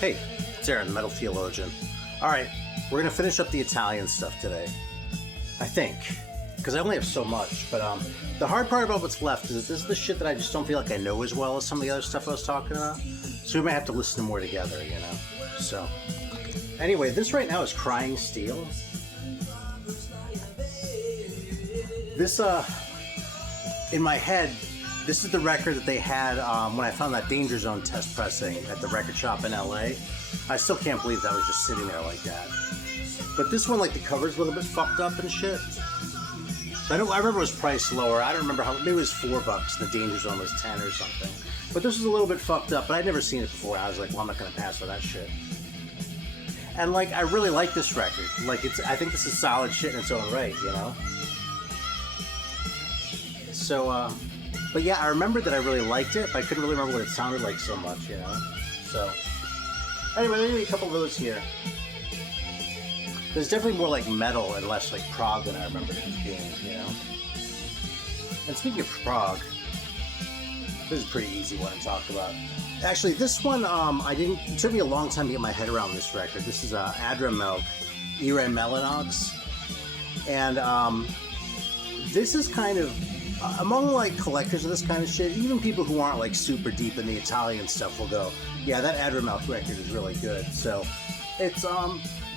Hey, it's Aaron, Metal Theologian. Alright, we're gonna finish up the Italian stuff today. I think. Because I only have so much, but the hard part about what's left is that this is the shit that I just don't feel like I know as well as some of the other stuff I was talking about. So we might have to listen to more together, you know? So, anyway, this right now is Crying Steel. This, in my head, this is the record that they had when I found that Danger Zone test pressing at the record shop in LA. I still can't believe that was just sitting there like that. But this one, like, the cover's a little bit fucked up and shit. So I remember it was priced lower. I don't remember how, maybe it was $4. The Danger Zone was 10 or something. But this was a little bit fucked up, but I'd never seen it before. I was like, well, I'm not gonna pass for that shit. And like, I really like this record. Like, I think this is solid shit in its own right, you know? So, but yeah, I remembered that I really liked it, but I couldn't really remember what it sounded like so much, you know? So, anyway, let me read a couple of those here. There's definitely more like metal and less like prog than I remember it being, you know? And speaking of prog, this is a pretty easy one to talk about. Actually, this one, it took me a long time to get my head around this record. This is Adramelch, Ire Melanox. And this is kind of, among like collectors of this kind of shit, even people who aren't like super deep in the Italian stuff will go, yeah, that Adramelch record is really good. So it's,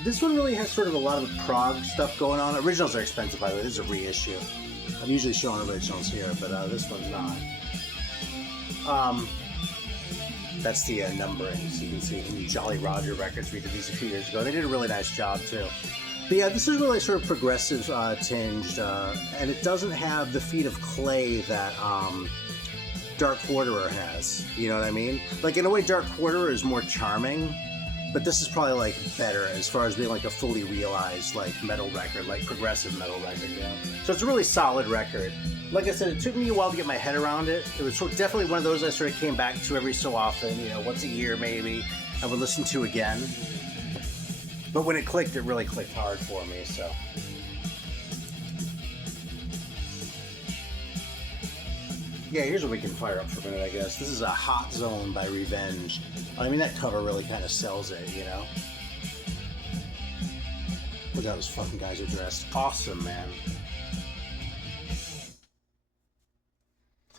this one really has sort of a lot of prog stuff going on. Originals are expensive, by the way. This is a reissue. I'm usually showing originals here, but this one's not. That's the numbering, so you can see in Jolly Roger Records. We did these a few years ago. They did a really nice job too. But yeah, this is really sort of progressive tinged, and it doesn't have the feet of clay that Dark Quarterer has. You know what I mean? Like, in a way, Dark Quarterer is more charming, but this is probably like better as far as being like a fully realized like metal record, like progressive metal record, you know? So it's a really solid record. Like I said, it took me a while to get my head around it. It was definitely one of those I sort of came back to every so often, you know, once a year maybe, I would listen to again. But when it clicked, it really clicked hard for me, so. Yeah, here's what we can fire up for a minute, I guess. This is a Hot Zone by Revenge. I mean, that cover really kind of sells it, you know? Look how those fucking guys are dressed. Awesome, man.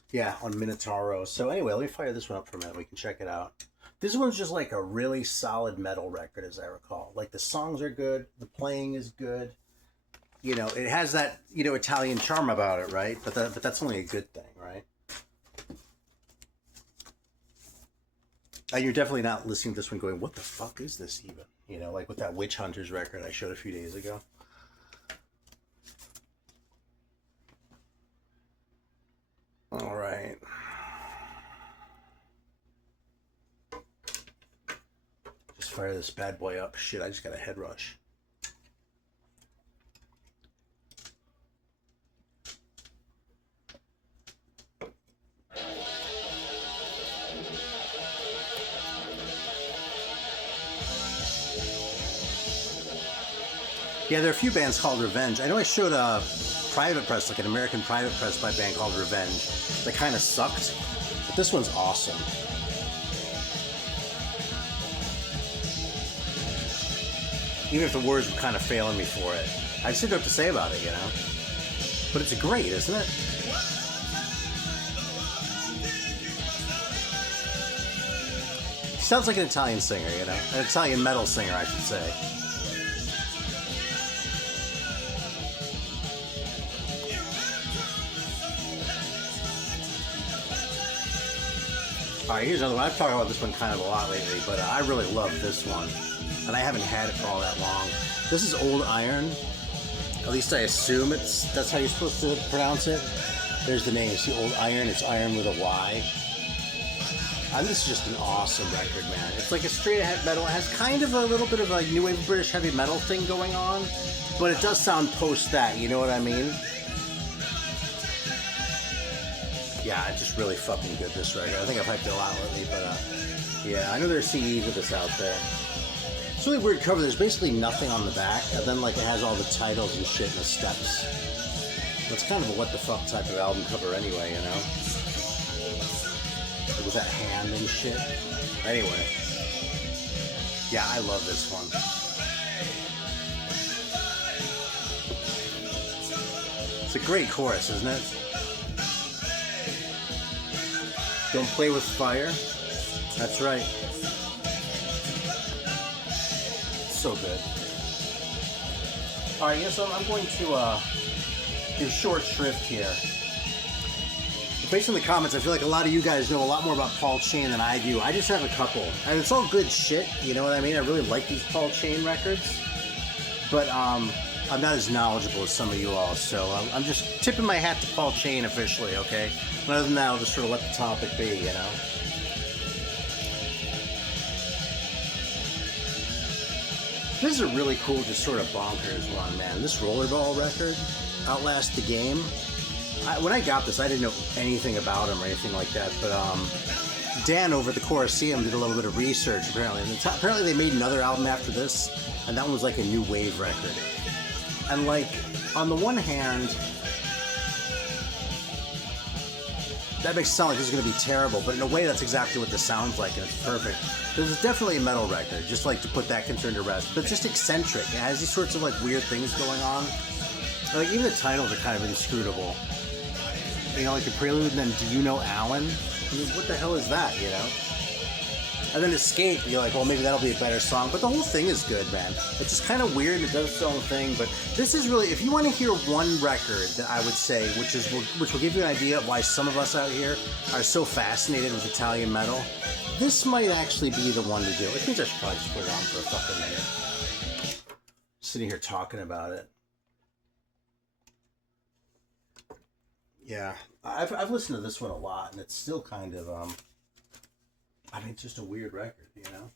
Yeah, on Minotauro. So anyway, let me fire this one up for a minute. We can check it out. This one's just like a really solid metal record, as I recall. Like, the songs are good. The playing is good. You know, it has that, you know, Italian charm about it, right? But that's only a good thing, right? And you're definitely not listening to this one going, what the fuck is this even? You know, like with that Witch Hunters record I showed a few days ago. All right. Just fire this bad boy up. Shit, I just got a head rush. Yeah, there are a few bands called Revenge. I know I showed a private press, like an American private press by a band called Revenge. That kind of sucked, but this one's awesome. Even if the words were kind of failing me for it, I just didn't know what to say about it, you know? But it's great, isn't it? He sounds like an Italian singer, you know? An Italian metal singer, I should say. Alright, here's another one. I've talked about this one kind of a lot lately, but I really love this one. And I haven't had it for all that long. This is Old Iron. At least I assume that's how you're supposed to pronounce it. There's the name. You see Old Iron? It's Iron with a Y. And this is just an awesome record, man. It's like a straight ahead metal. It has kind of a little bit of a new wave British heavy metal thing going on, but it does sound post that, you know what I mean? Yeah, it's just really fucking good, this record. I think I've hyped it a lot lately, but yeah, I know there's CDs of this out there. It's a really weird cover. There's basically nothing on the back, and then like it has all the titles and shit and the steps. It's kind of a what the fuck type of album cover anyway, you know? With that hand and shit. Anyway. Yeah, I love this one. It's a great chorus, isn't it? Don't play with fire. That's right. So good. Alright, yes, I'm going to do short shrift here. Based on the comments, I feel like a lot of you guys know a lot more about Paul Chain than I do. I just have a couple. And it's all good shit, you know what I mean? I really like these Paul Chain records. But I'm not as knowledgeable as some of you all, so I'm just tipping my hat to Paul Chain officially, okay? But other than that, I'll just sort of let the topic be, you know? This is a really cool, just sort of bonkers one, man. This Rollerball record, Outlast the Game. When I got this, I didn't know anything about him or anything like that, but Dan over at the Coliseum did a little bit of research, apparently. And apparently they made another album after this, and that one was like a new wave record. And like, on the one hand, that makes it sound like this is going to be terrible, but in a way that's exactly what this sounds like, and it's perfect. This is definitely a metal record, just like to put that concern to rest, but just eccentric. It has these sorts of like weird things going on. Like even the titles are kind of inscrutable. You know, like the prelude, and then Do You Know Alan? I mean, what the hell is that, you know? And then Escape, you're like, well, maybe that'll be a better song. But the whole thing is good, man. It's just kind of weird and it does its own thing. But this is really, if you want to hear one record that I would say, which will give you an idea of why some of us out here are so fascinated with Italian metal, this might actually be the one to do. Which means I should probably just put it on for a fucking minute. Sitting here talking about it. Yeah, I've listened to this one a lot, and it's still kind of, I mean, it's just a weird record, you know?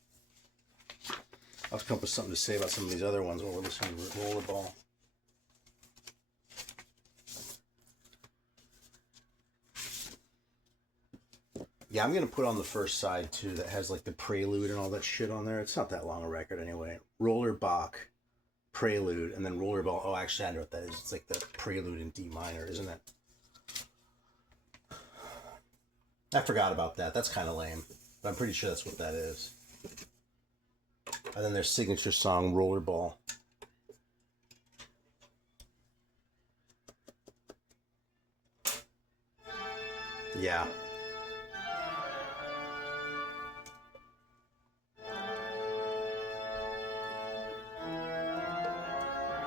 I'll have to come up with something to say about some of these other ones while we're listening to Rollerball. Yeah, I'm going to put on the first side, too, that has, like, the prelude and all that shit on there. It's not that long a record, anyway. Rollerball, prelude, and then Rollerball. Oh, actually, I know what that is. It's like the prelude in D minor, isn't it? I forgot about that. That's kind of lame. But I'm pretty sure that's what that is. And then their signature song, Rollerball. Yeah.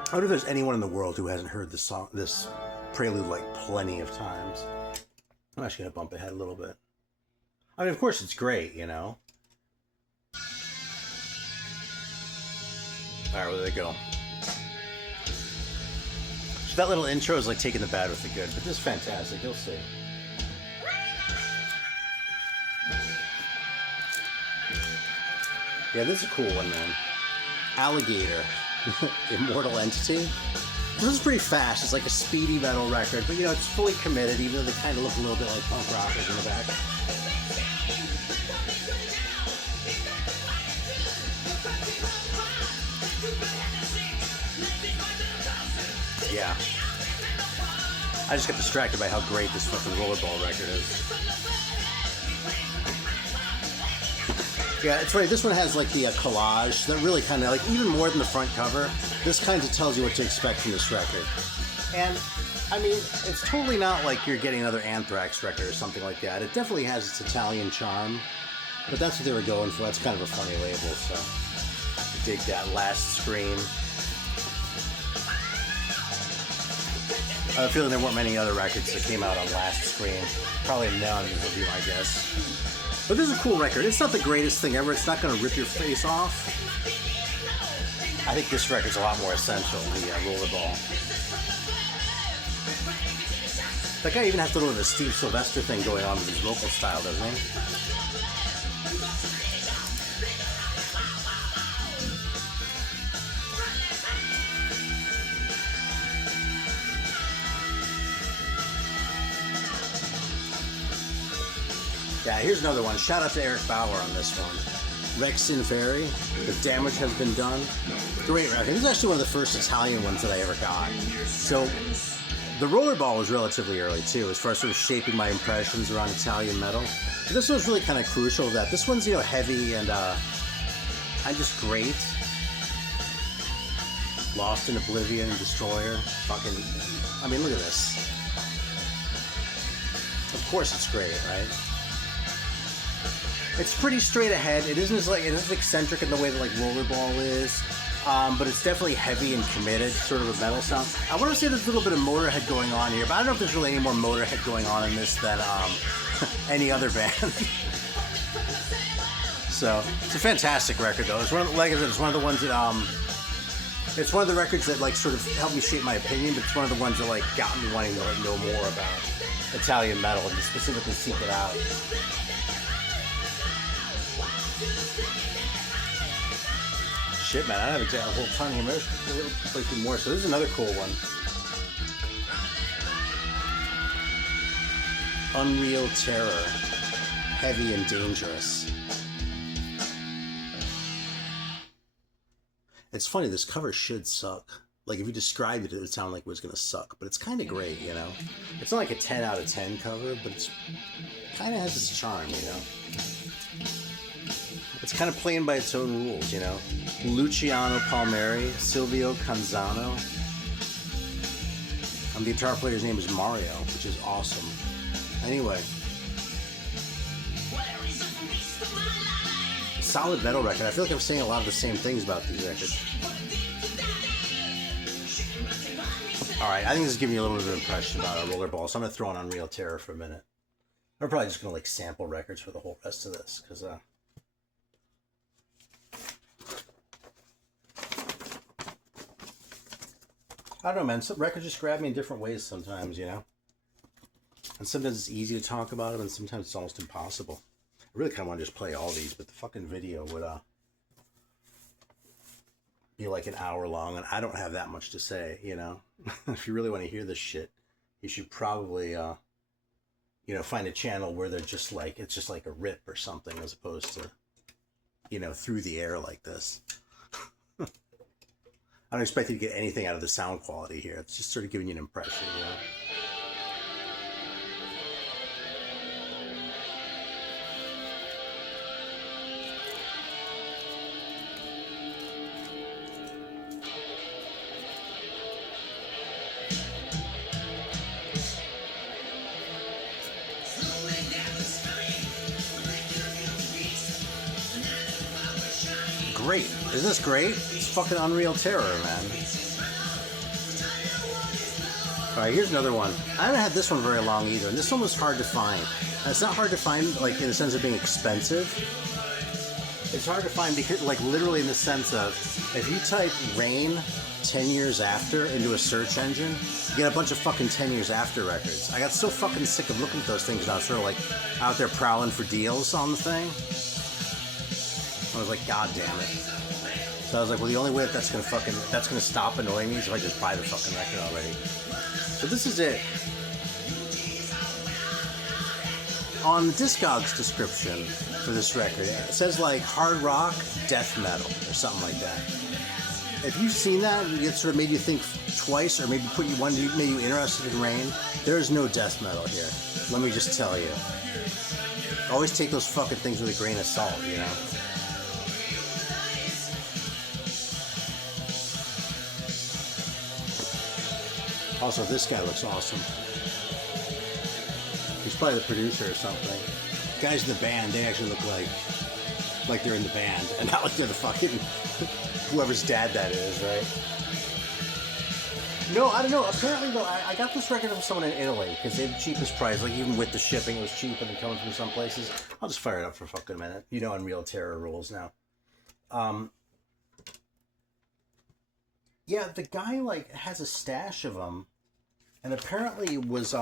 I wonder if there's anyone in the world who hasn't heard this song, this prelude, like plenty of times. I'm actually going to bump ahead a little bit. I mean, of course, it's great, you know? Alright, where do they go? So that little intro is like taking the bad with the good, but this is fantastic. You'll see. Yeah, this is a cool one, man. Alligator. Immortal Entity. This is pretty fast. It's like a speedy metal record, but you know, it's fully committed, even though they kind of look a little bit like punk rockers in the back. Yeah. I just got distracted by how great this fucking Rollerball record is. Yeah, it's funny. This one has like the collage that really kind of like, even more than the front cover, this kind of tells you what to expect from this record. And I mean, it's totally not like you're getting another Anthrax record or something like that. It definitely has its Italian charm, but that's what they were going for. That's kind of a funny label, so I dig that. Last Scream. I have a feeling there weren't many other records that came out on Last Scream. Probably none, would be my guess. But this is a cool record. It's not the greatest thing ever. It's not going to rip your face off. I think this record's a lot more essential, the Rollerball. That guy even has a little bit of a Steve Sylvester thing going on with his vocal style, doesn't he? Yeah, here's another one. Shout out to Eric Bauer on this one. Rexenfairy, The Damage Has Been Done. Great record. This is actually one of the first Italian ones that I ever got. So, the Rollerball was relatively early too, as far as sort of shaping my impressions around Italian metal. But this one's really kind of crucial to that. This one's, you know, heavy and I'm just great. Lost in Oblivion, Destroyer. Fucking, I mean, look at this. Of course it's great, right? It's pretty straight ahead. It isn't as eccentric in the way that like Rollerball is, but it's definitely heavy and committed, sort of a metal sound. I want to say there's a little bit of Motorhead going on here, but I don't know if there's really any more Motorhead going on in this than any other band. So it's a fantastic record, though. It's one of, like I said, it's one of the ones that it's one of the records that like sort of helped me shape my opinion, but it's one of the ones that like got me wanting to like know more about Italian metal and to specifically seek it out. Shit, man, I haven't a whole ton here. Maybe I should play through more. So this is another cool one. Unreal Terror. Heavy and Dangerous. It's funny, this cover should suck. Like, if you described it, it would sound like it was going to suck. But it's kind of great, you know? It's not like a 10 out of 10 cover, but it's kind of has its charm, you know? It's kind of playing by its own rules, you know? Luciano Palmieri, Silvio Canzano. And the guitar player's name is Mario, which is awesome. Anyway. Solid metal record. I feel like I'm saying a lot of the same things about these records. Alright, I think this is giving you a little bit of an impression about a Rollerball, so I'm going to throw on Unreal Terror for a minute. I'm probably just going to like sample records for the whole rest of this, because I don't know, man. Some records just grab me in different ways sometimes, you know? And sometimes it's easy to talk about them, and sometimes it's almost impossible. I really kind of want to just play all these, but the fucking video would be like an hour long, and I don't have that much to say, you know? If you really want to hear this shit, you should probably, you know, find a channel where they're just like, it's just like a rip or something, as opposed to, you know, through the air like this. I don't expect you to get anything out of the sound quality here. It's just sort of giving you an impression, you know? Great. Isn't this great? It's fucking Unreal Terror, man. Alright, here's another one. I haven't had this one very long either, and this one was hard to find. And it's not hard to find, like, in the sense of being expensive. It's hard to find, because, like, literally in the sense of, if you type Rain 10 years after into a search engine, you get a bunch of fucking 10 years after records. I got so fucking sick of looking at those things, and I was sort of, like, out there prowling for deals on the thing. I was like, God damn it. So I was like, well, the only way that's gonna stop annoying me is if I just buy the fucking record already. So this is it. On the Discogs description for this record, it says like hard rock, death metal, or something like that. If you've seen that, it sort of made you think twice, or maybe made you interested in Rain. There is no death metal here. Let me just tell you. Always take those fucking things with a grain of salt, you know? Also, this guy looks awesome. He's probably the producer or something. Guys in the band, they actually look like they're in the band, and not like they're the fucking whoever's dad that is, right? No, I don't know. Apparently, though, I got this record from someone in Italy because they had the cheapest price. Like, even with the shipping, it was cheaper than coming from some places. I'll just fire it up for a fucking minute. You know, Unreal Terror rules now. Yeah, the guy like has a stash of them, and apparently was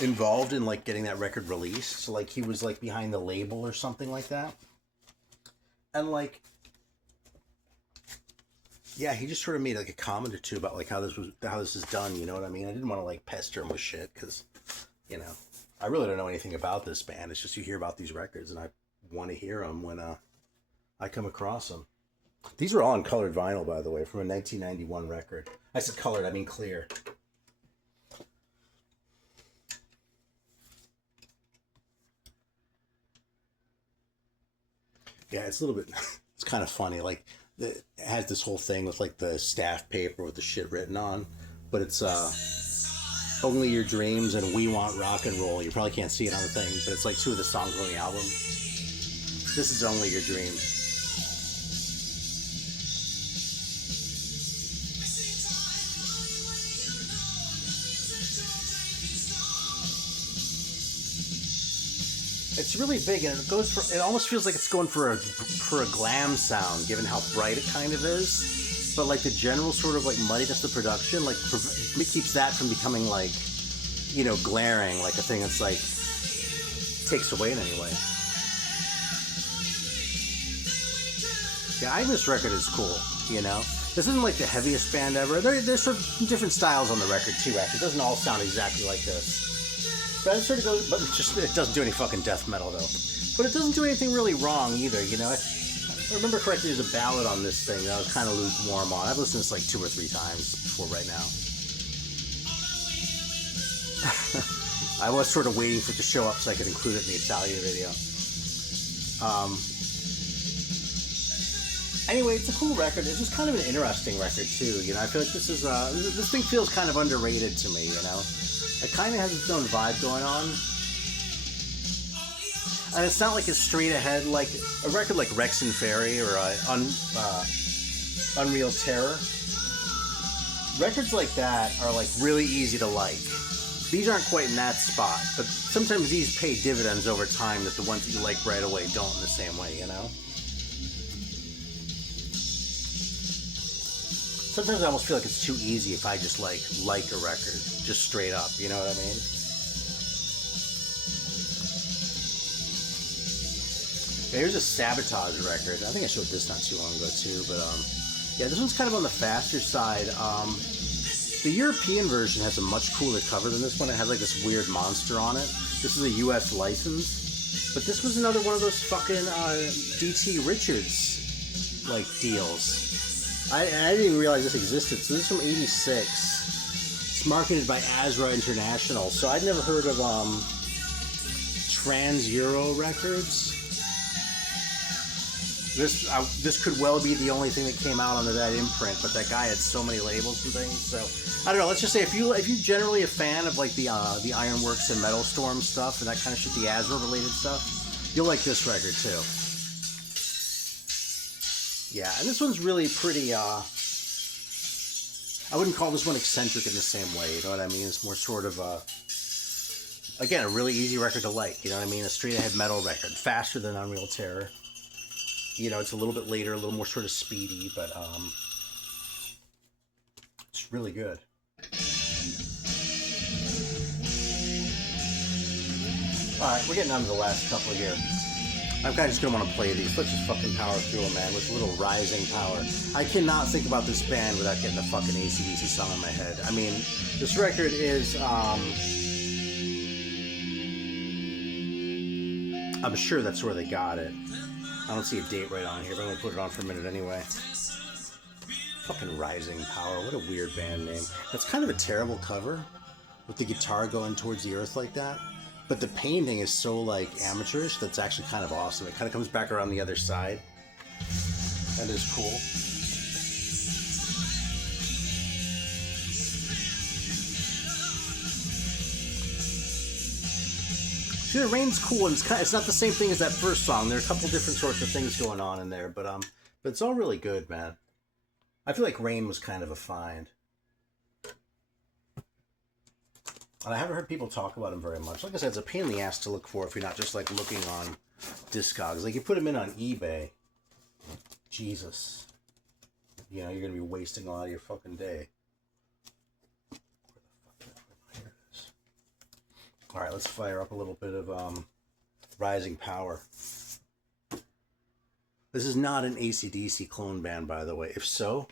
involved in like getting that record released. So like he was like behind the label or something like that. And like, yeah, he just sort of made like a comment or two about like how this is done. You know what I mean? I didn't want to like pester him with shit because, you know, I really don't know anything about this band. It's just you hear about these records, and I want to hear them when I come across them. These were all on colored vinyl, by the way, from a 1991 record. I said colored, I mean clear. Yeah, it's a little bit It's kind of funny. Like, it has this whole thing with like the staff paper with the shit written on, but it's Only Your Dreams and We Want Rock and Roll. You probably can't see it on the thing, but it's like two of the songs on the album. This is Only Your Dreams. It's really big, and it almost feels like it's going for a glam sound, given how bright it kind of is. But like the general sort of like muddiness of production, like it keeps that from becoming like, you know, glaring, like a thing that's like takes away in any way. Yeah, I think this record is cool. You know, this isn't like the heaviest band ever. There's sort of different styles on the record too. Actually, it doesn't all sound exactly like this. But it sort of goes, but it doesn't do any fucking death metal though. But it doesn't do anything really wrong either, you know. If I remember correctly, there's a ballad on this thing that I was kind of lukewarm on. I've listened to this like 2 or 3 times before right now. I was sort of waiting for it to show up so I could include it in the Italian video. Anyway, it's a cool record. It's just kind of an interesting record too. You know, I feel like this thing feels kind of underrated to me. You know. It kind of has its own vibe going on. And it's not like a straight ahead, like a record like Rexenfairy or Unreal Terror. Records like that are like really easy to like. These aren't quite in that spot, but sometimes these pay dividends over time that the ones that you like right away don't in the same way, you know? Sometimes I almost feel like it's too easy if I just like a record, just straight up, you know what I mean? Yeah, here's a Sabotage record. I think I showed this not too long ago too, but yeah, this one's kind of on the faster side. The European version has a much cooler cover than this one. It has like this weird monster on it. This is a US license, but this was another one of those fucking DT Richards like deals. I didn't even realize this existed. So this is from '86. It's marketed by Azra International. So I'd never heard of Trans Euro Records. This could well be the only thing that came out under that imprint, but that guy had so many labels and things. So I don't know. Let's just say if you generally a fan of like the Ironworks and Metal Storm stuff and that kind of shit, the Azra related stuff, you'll like this record too. Yeah, and this one's really pretty, I wouldn't call this one eccentric in the same way, you know what I mean? It's more sort of, again, a really easy record to like, you know what I mean? A straight-ahead metal record, faster than Unreal Terror. You know, it's a little bit later, a little more sort of speedy, but, it's really good. Alright, we're getting on to the last couple here. I'm kind of just going to want to play these. Let's just fucking power through them, man, with a little rising power. I cannot think about this band without getting the fucking AC/DC song in my head. I mean, this record is, I'm sure that's where they got it. I don't see a date right on here, but I'm going to put it on for a minute anyway. Fucking Rising Power. What a weird band name. That's kind of a terrible cover, with the guitar going towards the earth like that. But the painting is so, like, amateurish that's actually kind of awesome. It kind of comes back around the other side. That is cool. See, the Rain's cool, and it's not the same thing as that first song. There are a couple different sorts of things going on in there, but it's all really good, man. I feel like Rain was kind of a find. And I haven't heard people talk about him very much. Like I said, it's a pain in the ass to look for if you're not just like looking on Discogs. Like you put him in on eBay. Jesus. You know, you're going to be wasting a lot of your fucking day. Here it is. Alright, let's fire up a little bit of Rising Power. This is not an AC/DC clone band, by the way. If so,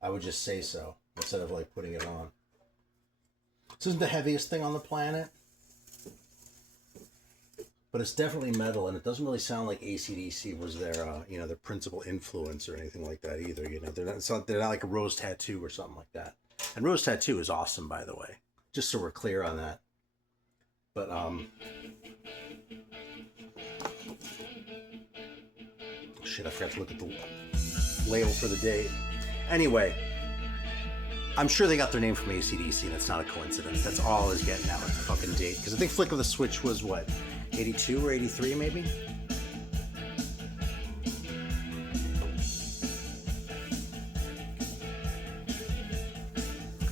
I would just say so instead of like putting it on. This isn't the heaviest thing on the planet, but it's definitely metal, and it doesn't really sound like AC/DC was their, you know, their principal influence or anything like that either. You know, they're not like a Rose Tattoo or something like that. And Rose Tattoo is awesome, by the way, just so we're clear on that. But shit, I forgot to look at the label for the date. Anyway, I'm sure they got their name from AC/DC, and it's not a coincidence. That's all I was getting at with the fucking date. Because I think Flick of the Switch was, what, 82 or 83 maybe?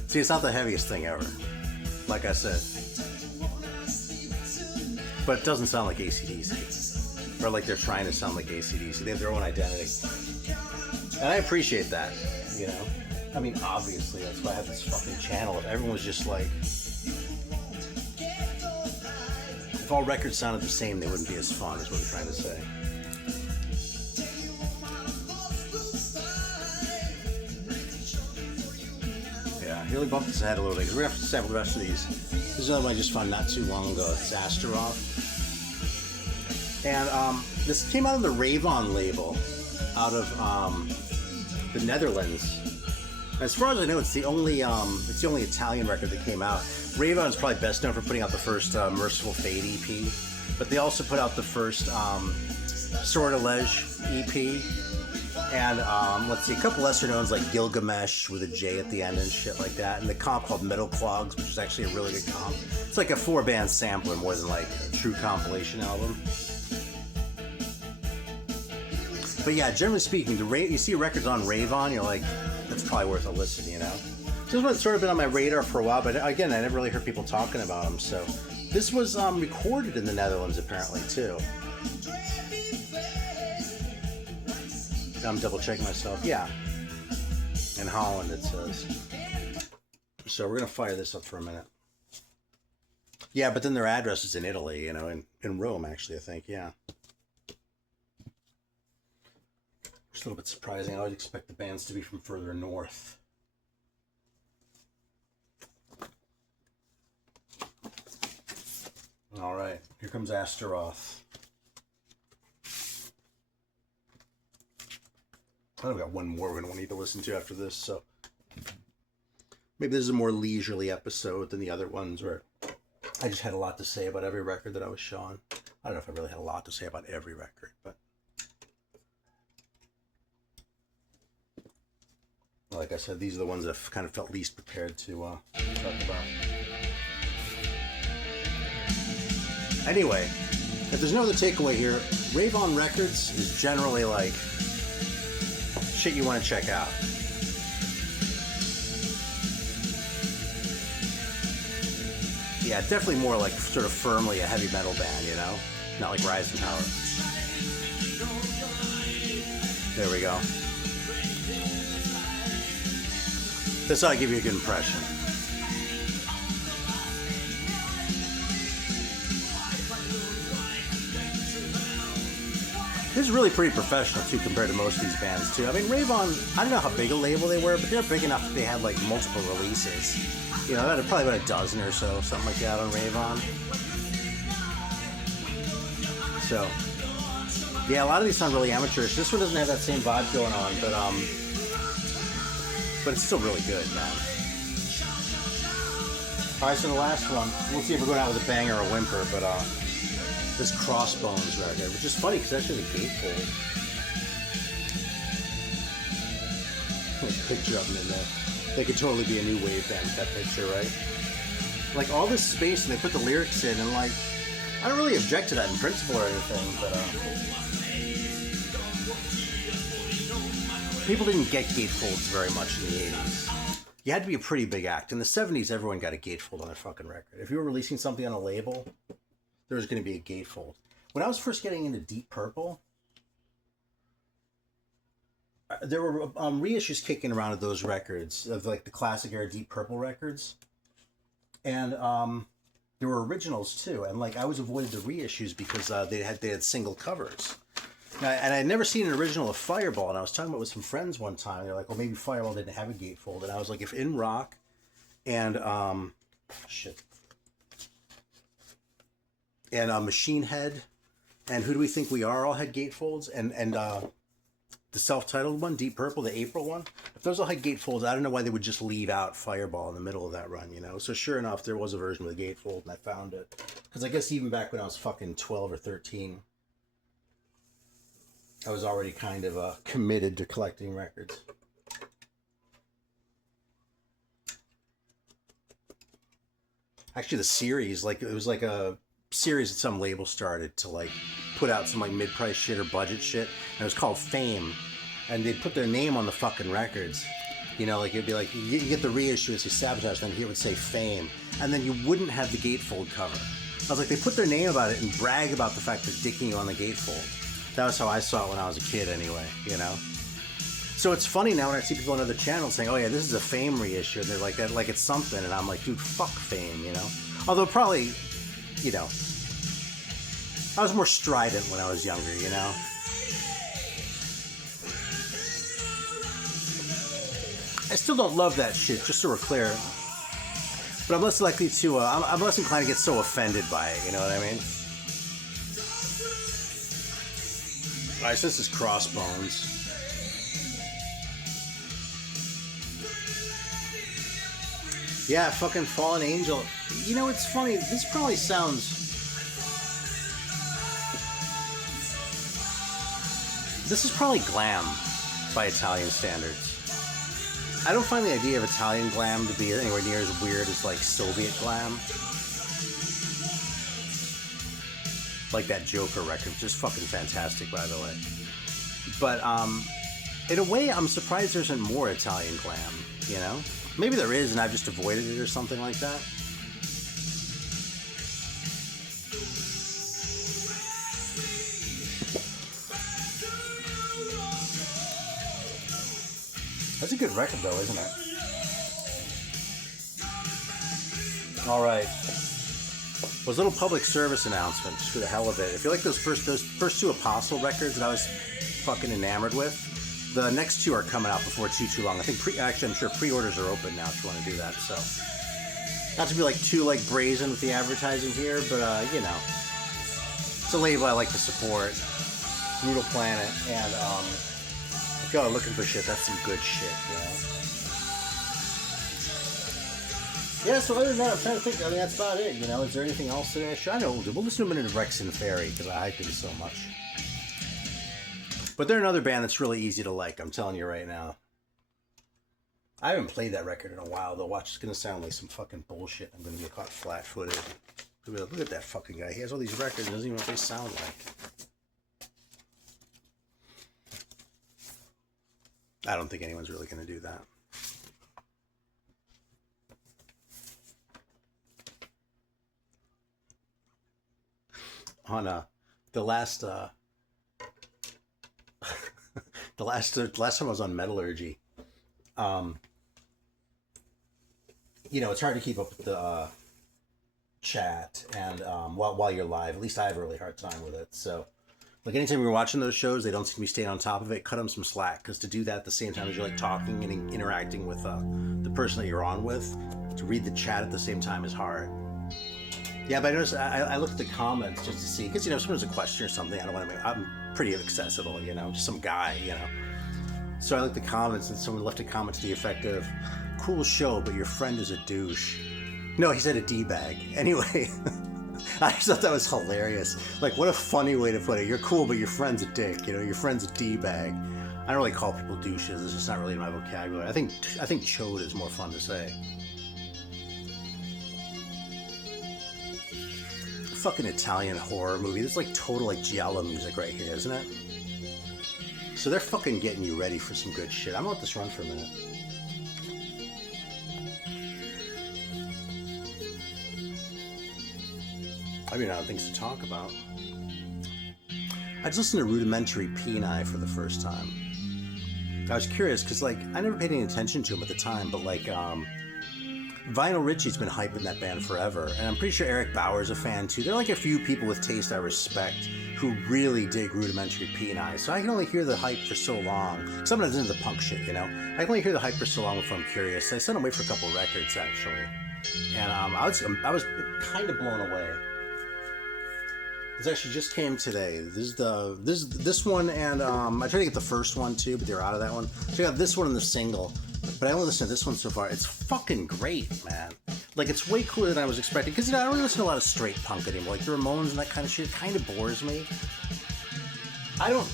See, it's not the heaviest thing ever, like I said. But it doesn't sound like AC/DC. Or like they're trying to sound like AC/DC. They have their own identity. And I appreciate that, you know? I mean, obviously, that's why I have this fucking channel. If everyone was just like... If all records sounded the same, they wouldn't be as fun, is what I'm trying to say. Yeah, he really bumped his head a little bit, because we're going to have to sample the rest of these. This is another one I just found not too long ago. It's Asteroth. And this came out of the Ravon label, out of the Netherlands. As far as I know, it's the only Italian record that came out. Ravon is probably best known for putting out the first Merciful Fate EP, but they also put out the first Sortilege EP, and let's see, a couple lesser knowns like Gilgamesh with a J at the end and shit like that, and the comp called Metal Clogs, which is actually a really good comp. It's like a 4-band sampler more than like a true compilation album. But yeah, generally speaking, you see records on Ravon, you're like, that's probably worth a listen, you know? So this one's sort of been on my radar for a while, but again, I never really heard people talking about them, so. This was recorded in the Netherlands, apparently, too. I'm double-checking myself. Yeah. In Holland, it says. So we're going to fire this up for a minute. Yeah, but then their address is in Italy, you know, in Rome, actually, I think, yeah. It's a little bit surprising. I always expect the bands to be from further north. All right, here comes Asteroth. I've got one more we're going to need to listen to after this, so maybe this is a more leisurely episode than the other ones where I just had a lot to say about every record that I was showing. I don't know if I really had a lot to say about every record, but like I said, these are the ones that I've kind of felt least prepared to talk about. Anyway, if there's no other takeaway here, Ravon Records is generally like shit you want to check out. Yeah, definitely more like sort of firmly a heavy metal band, you know? Not like Rexenfairy. There we go. This ought to give you a good impression. This is really pretty professional, too, compared to most of these bands, too. I mean, Ravon, I don't know how big a label they were, but they're big enough that they had, like, multiple releases. You know, probably about a dozen or so, something like that on Ravon. So, yeah, a lot of these sound really amateurish. This one doesn't have that same vibe going on, but it's still really good, man. Alright, so the last one, we'll see if we're going out with a banger or a whimper, but this Crossbones record, which is funny because that's actually a gatefold. There's a picture of them in there. They could totally be a new wave band with that picture, right? Like all this space, and they put the lyrics in, and like, I don't really object to that in principle or anything, but people didn't get gatefolds very much in the 80s. You had to be a pretty big act. In the 70s, everyone got a gatefold on their fucking record. If you were releasing something on a label, there was going to be a gatefold. When I was first getting into Deep Purple, there were reissues kicking around of those records, of like the classic era Deep Purple records. And there were originals too. And like I always avoided the reissues because they had single covers. And I had never seen an original of Fireball, and I was talking about it with some friends one time. They're like, well, maybe Fireball didn't have a gatefold. And I was like, if In Rock and Machine Head and Who Do We Think We Are all had gatefolds, and the self-titled one, Deep Purple, the April one, if those all had gatefolds, I don't know why they would just leave out Fireball in the middle of that run, you know? So sure enough, there was a version with a gatefold, and I found it. Because I guess even back when I was fucking 12 or 13, I was already kind of committed to collecting records. Actually, the series, like, it was like a series that some label started to, like, put out some, like, mid-price shit or budget shit. And it was called Fame. And they'd put their name on the fucking records. You know, like, it'd be like, you get the reissue, it's Sabotage, then here it would say Fame. And then you wouldn't have the gatefold cover. I was like, they put their name about it and brag about the fact they're dicking you on the gatefold. That was how I saw it when I was a kid anyway, you know? So it's funny now when I see people on other channels saying, oh yeah, this is a Fame reissue. And they're like, that, like it's something. And I'm like, dude, fuck Fame, you know? Although probably, you know, I was more strident when I was younger, you know? I still don't love that shit, just so we're clear. But I'm less likely to, I'm less inclined to get so offended by it, you know what I mean? Alright, so this is Crossbones. Yeah, fucking Fallen Angel. You know, it's funny, this probably sounds... This is probably glam by Italian standards. I don't find the idea of Italian glam to be anywhere near as weird as, like, Soviet glam. Like that Joker record, which is fucking fantastic, by the way. But, in a way, I'm surprised there isn't more Italian glam, you know? Maybe there is, and I've just avoided it or something like that. That's a good record, though, isn't it? All right. Was a little public service announcement, just for the hell of it. If you like those first two Apostle records that I was fucking enamored with, the next two are coming out before too long. I think actually I'm sure pre-orders are open now if you want to do that. So not to be like too like brazen with the advertising here, but you know, it's a label I like to support. Brutal Planet, and if y'all are looking for shit, that's some good shit, you know. Yeah, so other than that, I'm trying to think. I mean, that's about it. You know, is there anything else today? I know we'll do. We'll listen to a minute of Rexenfairy because I hyped him so much. But they're another band that's really easy to like. I'm telling you right now. I haven't played that record in a while though. Watch, it's gonna sound like some fucking bullshit. I'm gonna get caught flat-footed. Look at that fucking guy. He has all these records. Doesn't even know what they sound like. I don't think anyone's really gonna do that. On the last the last time I was on Metallurgy, you know, it's hard to keep up with the chat and while you're live. At least I have a really hard time with it. So, like anytime you're watching those shows, they don't seem to be staying on top of it. Cut them some slack, because to do that at the same time as you're like talking and interacting with the person that you're on with, to read the chat at the same time is hard. Yeah, but I noticed I looked at the comments just to see, because, you know, if someone's a question or something, I don't want to I'm pretty accessible, you know, just some guy, you know. So I looked at the comments, and someone left a comment to the effect of, cool show, but your friend is a douche. No, he said a D-bag. Anyway, I just thought that was hilarious. Like, what a funny way to put it. You're cool, but your friend's a dick, you know, your friend's a D-bag. I don't really call people douches, it's just not really in my vocabulary. I think chode is more fun to say. Fucking Italian horror movie. This is like total like giallo music right here, isn't it? So they're fucking getting you ready for some good shit. I'm gonna let this run for a minute. I mean, I have things to talk about. I just listened to Rudimentary Peni for the first time. I was curious because, like, I never paid any attention to him at the time, but like, Vinyl Richie's been hyping that band forever, and I'm pretty sure Eric Bauer's a fan too. There are like a few people with taste I respect who really dig Rudimentary Peni, so I can only hear the hype for so long. Sometimes into the punk shit, you know. I can only hear the hype for so long before I'm curious. I sent away for a couple records actually, and I was kind of blown away. This actually just came today. This one, and I tried to get the first one too, but they were out of that one. So I got this one and the single. But I only listened to this one so far. It's fucking great, man. Like, it's way cooler than I was expecting. Because, you know, I don't really listen to a lot of straight punk anymore. Like, the Ramones and that kind of shit kind of bores me. I don't,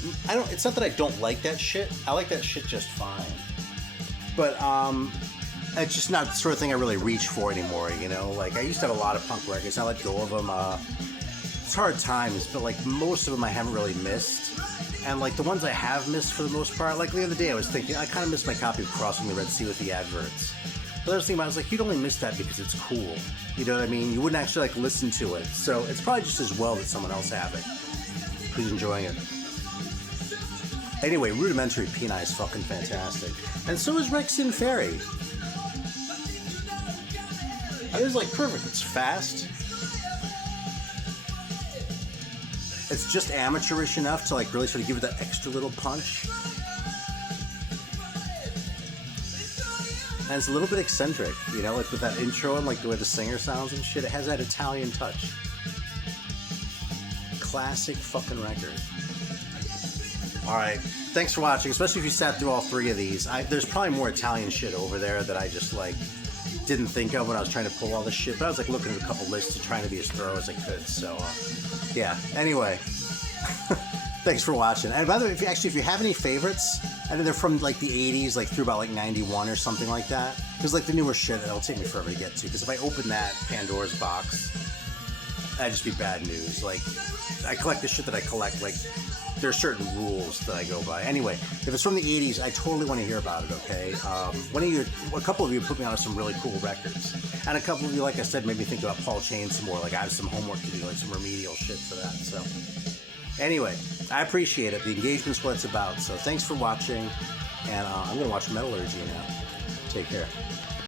it's not that I don't like that shit. I like that shit just fine. But, it's just not the sort of thing I really reach for anymore, you know? Like, I used to have a lot of punk records. I let go of them. It's hard times, but, like, most of them I haven't really missed. And, like, the ones I have missed for the most part, like, the other day I was thinking, I kind of missed my copy of Crossing the Red Sea with the adverts. But I was thinking about it, I was like, you'd only miss that because it's cool. You know what I mean? You wouldn't actually, like, listen to it. So it's probably just as well that someone else have it. Who's enjoying it. Anyway, Rudimentary Peni is fucking fantastic. And so is Rexenfairy. It was like perfect. It's fast. It's just amateurish enough to like really sort of give it that extra little punch. And it's a little bit eccentric, you know, like with that intro and like the way the singer sounds and shit. It has that Italian touch. Classic fucking record. Alright, thanks for watching, especially if you sat through all three of these. There's probably more Italian shit over there that I just like didn't think of when I was trying to pull all this shit, but I was like looking at a couple lists and trying to be as thorough as I could, so yeah. Anyway, thanks for watching. And by the way, if you have any favorites, I know they're from like the 80s, like through about like 91 or something like that, because like the newer shit, it'll take me forever to get to, because if I open that Pandora's box, that'd just be bad news. Like, I collect the shit that I collect, like, there are certain rules that I go by. Anyway, if it's from the 80s, I totally want to hear about it, okay? A couple of you put me on some really cool records. And a couple of you, like I said, made me think about Paul Chain some more. Like, I have some homework to do, like some remedial shit for that, so. Anyway, I appreciate it. The engagement's what it's about. So thanks for watching. And I'm going to watch Metallurgy now. Take care.